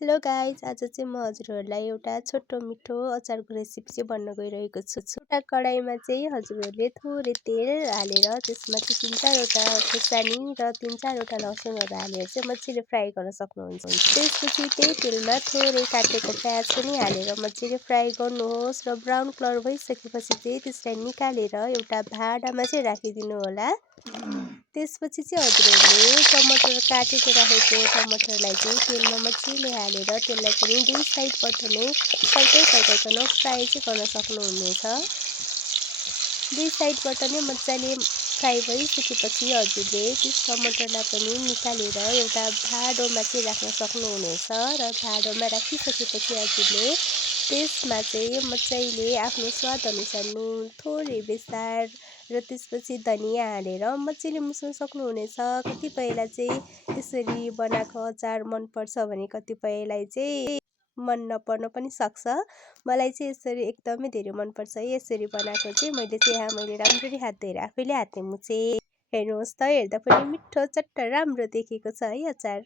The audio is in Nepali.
हेलो गाइस, आज चाहिँ म हजुरहरूलाई एउटा छोटो मिठो अचारको रेसिपी चाहिँ भन्न गइरहेको छु। एउटा कडाईमा चाहिँ हजुरहरूले थोरै तेल हालेर त्यसमा चाहिँ 3-4वटा खुर्सानी र 3-4वटा लसुनहरू हालेर चाहिँ मजाले फ्राई गर्न सक्नुहुन्छ। त्यसपछि त्यही तेलमा थोरै काटेको प्याज पनि हालेर मजाले फ्राई गर्नुहोस् र ब्राउन कलर भइसकेपछि चाहिँ त्यसलाई निकालेर एउटा भाँडामा चाहिँ राखिदिनु होला। त्यसपछि चाहिँ हजुरहरूले टमाटर काटेर राखेको टमाटरलाई चाहिँ तेलमा मजाले हालेर त्यसलाई पनि दुई साइडबाट नै फर्काइकन फ्राई चाहिँ गर्न सक्नुहुनेछ। दुई साइडबाट नै मजाले फ्राई भइसकेपछि हजुरले त्यस टमाटरलाई पनि निकालेर एउटा भाँडोमा चाहिँ राख्न सक्नुहुनेछ र भाँडोमा राखिसकेपछि हजुरले त्यसमा चाहिँ मजाले आफ्नो स्वादअनुसार नुन, थोरै बेसार र त्यसपछि धनिया हालेर मजाले मुस्न सक्नुहुनेछ। कतिपयलाई चाहिँ त्यसरी बनाएको अचार मनपर्छ भने कतिपयलाई चाहिँ मन नपर्न पनि सक्छ। मलाई चाहिँ यसरी एकदमै धेरै मनपर्छ है। यसरी बनाएको चाहिँ मैले राम्ररी हात धोएर आफैले हाते मुछेँ। हेर्नुहोस् त, हेर्दा पनि मिठो चट्ट राम्रो देखेको छ है अचार।